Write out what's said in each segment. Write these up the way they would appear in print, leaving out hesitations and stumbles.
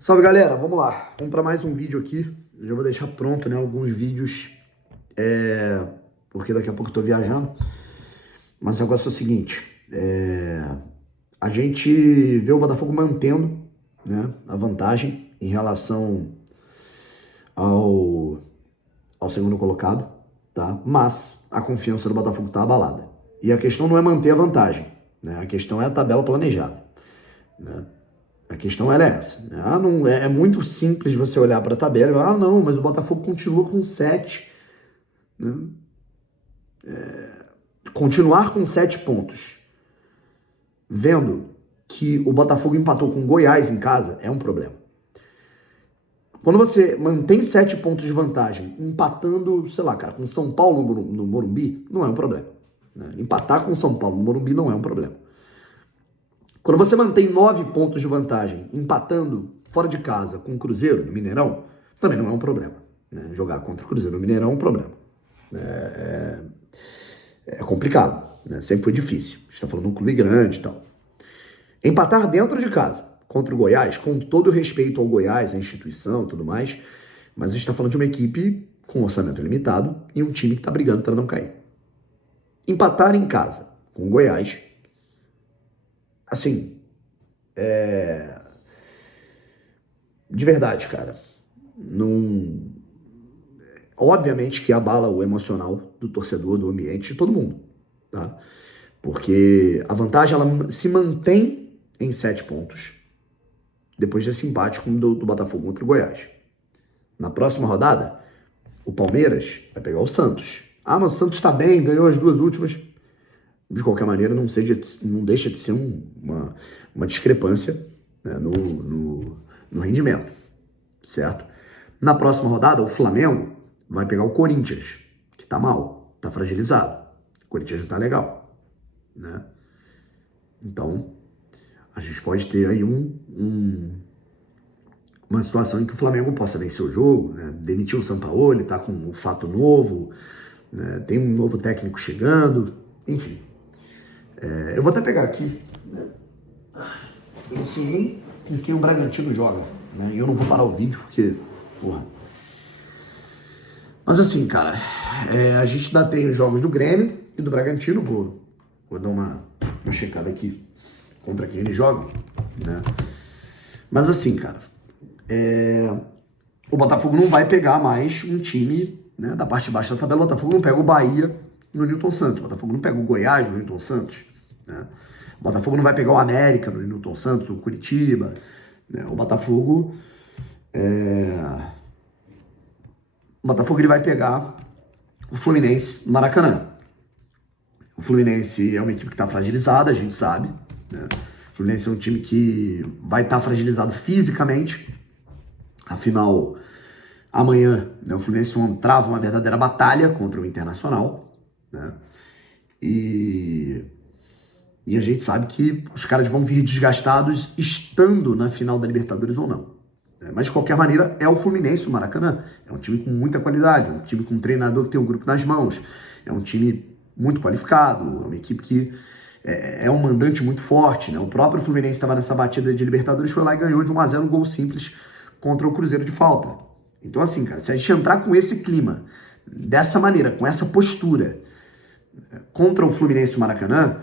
Salve, galera, vamos lá, vamos para mais um vídeo aqui. Eu já vou deixar pronto, né, alguns vídeos, porque daqui a pouco eu tô viajando. Mas o negócio é o seguinte, a gente vê o Botafogo mantendo, né, a vantagem em relação ao segundo colocado, tá? Mas a confiança do Botafogo tá abalada. E a questão não é manter a vantagem, né? A questão é a tabela planejada, né? A questão era essa. Não, é muito simples você olhar para a tabela e falar, não, mas o Botafogo continua com 7. Né? Continuar com 7 pontos, vendo que o Botafogo empatou com o Goiás em casa, é um problema. Quando você mantém 7 pontos de vantagem, empatando, sei lá, cara, com São Paulo no Morumbi, não é um problema. Né? Empatar com São Paulo no Morumbi não é um problema. Quando você mantém 9 pontos de vantagem, empatando fora de casa com o Cruzeiro no Mineirão, também não é um problema. Né? Jogar contra o Cruzeiro no Mineirão é um problema. É complicado, né? Sempre foi difícil. A gente está falando de um clube grande e tal. Empatar dentro de casa contra o Goiás, com todo o respeito ao Goiás, à instituição e tudo mais, mas a gente está falando de uma equipe com orçamento limitado e um time que está brigando para não cair. Empatar em casa com o Goiás, assim, de verdade, cara, não... Obviamente que abala o emocional do torcedor, do ambiente, de todo mundo, tá? Porque a vantagem, ela se mantém em 7 pontos, depois desse empate do Botafogo contra o Goiás. Na próxima rodada, o Palmeiras vai pegar o Santos. Ah, mas o Santos tá bem, ganhou as 2 últimas. De qualquer maneira, não deixa de ser uma discrepância, né, no rendimento, certo? Na próxima rodada, o Flamengo vai pegar o Corinthians, que tá mal, tá fragilizado. O Corinthians não tá legal, né? Então, a gente pode ter aí uma situação em que o Flamengo possa vencer o jogo, né? Demitiu o Sampaoli, tá com um fato novo, né? Tem um novo técnico chegando, enfim. Eu vou até pegar aqui, né? Eu não sei nem com quem o Bragantino joga, né? E eu não vou parar o vídeo porque, porra. Mas assim, cara, a gente ainda tem os jogos do Grêmio e do Bragantino. Vou dar uma checada aqui contra quem eles jogam, né? Mas assim, cara, o Botafogo não vai pegar mais um time, né, da parte de baixo da tabela. O Botafogo não pega o Bahia no Newton Santos. O Botafogo não pega o Goiás no Newton Santos. Né? O Botafogo não vai pegar o América no Newton Santos, o Curitiba. Né? O Botafogo ele vai pegar o Fluminense no Maracanã. O Fluminense é uma equipe que está fragilizada, a gente sabe. Né? O Fluminense é um time que vai estar fragilizado fisicamente. Afinal, amanhã, né, o Fluminense trava uma verdadeira batalha contra o Internacional. Né? E a gente sabe que os caras vão vir desgastados estando na final da Libertadores ou não. Mas, de qualquer maneira, é o Fluminense, o Maracanã. É um time com muita qualidade, um time com um treinador que tem um grupo nas mãos. É um time muito qualificado, é uma equipe que é um mandante muito forte. Né? O próprio Fluminense estava nessa batida de Libertadores, foi lá e ganhou de 1-0 um gol simples contra o Cruzeiro de falta. Então, assim, cara, se a gente entrar com esse clima, dessa maneira, com essa postura, contra o Fluminense e o Maracanã,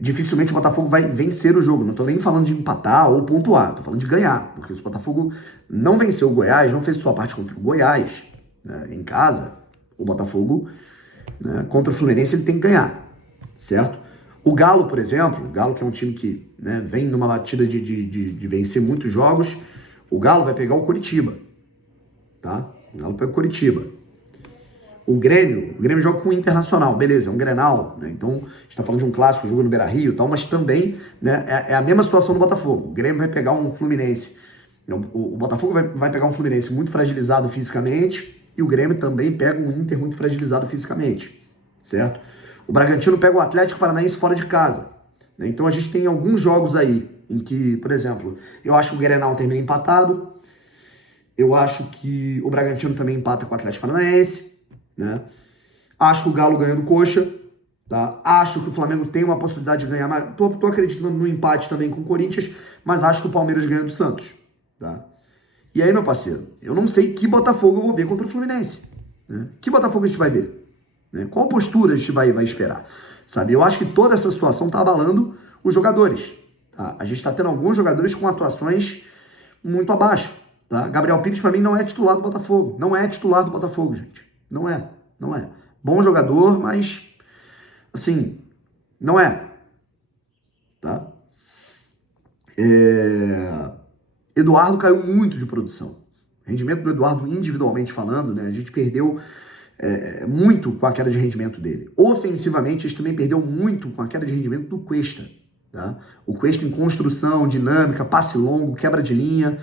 dificilmente o Botafogo vai vencer o jogo. Não estou nem falando de empatar ou pontuar, estou falando de ganhar. Porque se o Botafogo não venceu o Goiás, não fez sua parte contra o Goiás, né, em casa, o Botafogo, né, contra o Fluminense, ele tem que ganhar, certo? O Galo, por exemplo, o Galo que é um time que, né, vem numa batida de vencer muitos jogos, o Galo vai pegar o Curitiba, tá? O Galo pega o Curitiba. O Grêmio joga com o Internacional, beleza, é um Grenal, né? Então a gente está falando de um clássico, jogo no Beira-Rio e tal, mas também, né, é a mesma situação do Botafogo. O Grêmio vai pegar um Fluminense, o Botafogo vai pegar um Fluminense muito fragilizado fisicamente e o Grêmio também pega um Inter muito fragilizado fisicamente, certo? O Bragantino pega o Atlético Paranaense fora de casa, né? Então a gente tem alguns jogos aí em que, por exemplo, eu acho que o Grenal termina empatado, eu acho que o Bragantino também empata com o Atlético Paranaense, né? Acho que o Galo ganha do Coxa, tá? Acho que o Flamengo tem uma possibilidade de ganhar, mas tô acreditando no empate também com o Corinthians, mas acho que o Palmeiras ganha do Santos, tá? E aí, meu parceiro, eu não sei que Botafogo eu vou ver contra o Fluminense, né? Que Botafogo a gente vai ver? Né? Qual postura a gente vai esperar? Sabe? Eu acho que toda essa situação tá abalando os jogadores, tá? A gente tá tendo alguns jogadores com atuações muito abaixo, tá? Gabriel Pires, para mim, não é titular do Botafogo. Não é titular do Botafogo, gente. Não é. Não é. Bom jogador, mas, assim, não é. Tá? Eduardo caiu muito de produção. O rendimento do Eduardo, individualmente falando, né? A gente perdeu muito com a queda de rendimento dele. Ofensivamente, a gente também perdeu muito com a queda de rendimento do Cuesta. Tá? O Cuesta em construção, dinâmica, passe longo, quebra de linha.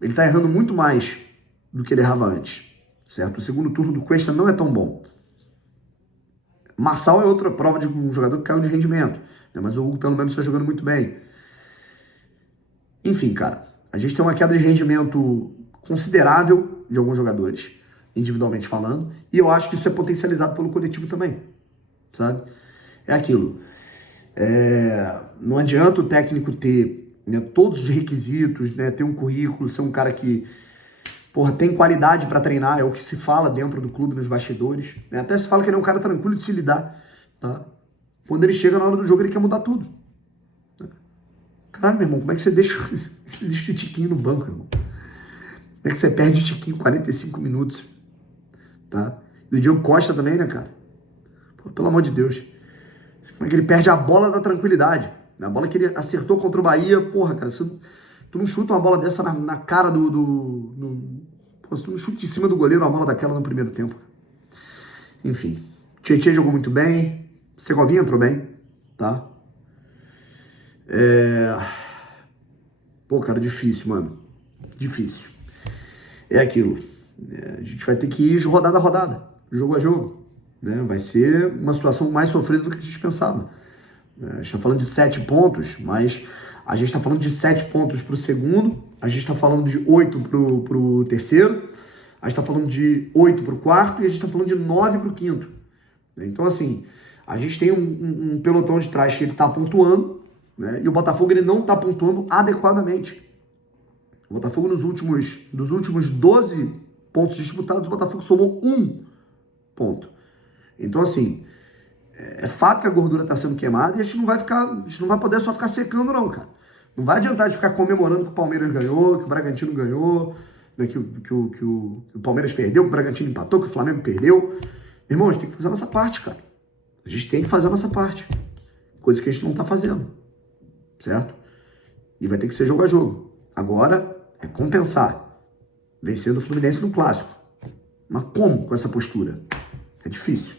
Ele tá errando muito mais do que ele errava antes. Certo? O segundo turno do Cuesta não é tão bom. Marçal é outra prova de um jogador que caiu de rendimento. Né? Mas o Hugo, pelo menos, está jogando muito bem. Enfim, cara, a gente tem uma queda de rendimento considerável de alguns jogadores, individualmente falando, e eu acho que isso é potencializado pelo coletivo também, sabe? É aquilo. Não adianta o técnico ter, né, todos os requisitos, né, ter um currículo, ser um cara que, porra, tem qualidade para treinar, é o que se fala dentro do clube, nos bastidores, né? Até se fala que ele é um cara tranquilo de se lidar, tá? Quando ele chega na hora do jogo, ele quer mudar tudo. Caralho, meu irmão, como é que você deixa o Tiquinho no banco, irmão? Como é que você perde o Tiquinho 45 minutos? Tá? E o Diego Costa também, né, cara? Pô, pelo amor de Deus. Como é que ele perde a bola da tranquilidade? A bola que ele acertou contra o Bahia, porra, cara, tu não chuta uma bola dessa na cara pô, tu não chuta em cima do goleiro uma bola daquela no primeiro tempo. Enfim, Tietchan jogou muito bem, Segovinha entrou bem, tá? Pô, cara, difícil, mano. Difícil. É aquilo. A gente vai ter que ir rodada a rodada, jogo a jogo. Né? Vai ser uma situação mais sofrida do que a gente pensava. A gente está falando de 7 pontos, mas a gente está falando de 7 pontos para o segundo, a gente está falando de 8 para o terceiro, a gente está falando de 8 para o quarto e a gente está falando de 9 para o quinto. Então, assim, a gente tem um pelotão de trás que ele está pontuando, né? E o Botafogo ele não está pontuando adequadamente. O Botafogo dos últimos 12 pontos disputados, o Botafogo somou 1 ponto. Então, assim, é fato que a gordura está sendo queimada e a gente não vai poder só ficar secando, não, cara. Não vai adiantar de ficar comemorando que o Palmeiras ganhou, que o Bragantino ganhou, né, que o Palmeiras perdeu, que o Bragantino empatou, que o Flamengo perdeu. Meu irmão, a gente tem que fazer a nossa parte, cara. A gente tem que fazer a nossa parte. Coisa que a gente não está fazendo. Certo? E vai ter que ser jogo a jogo. Agora é compensar. Vencendo o Fluminense no clássico. Mas como com essa postura? É difícil.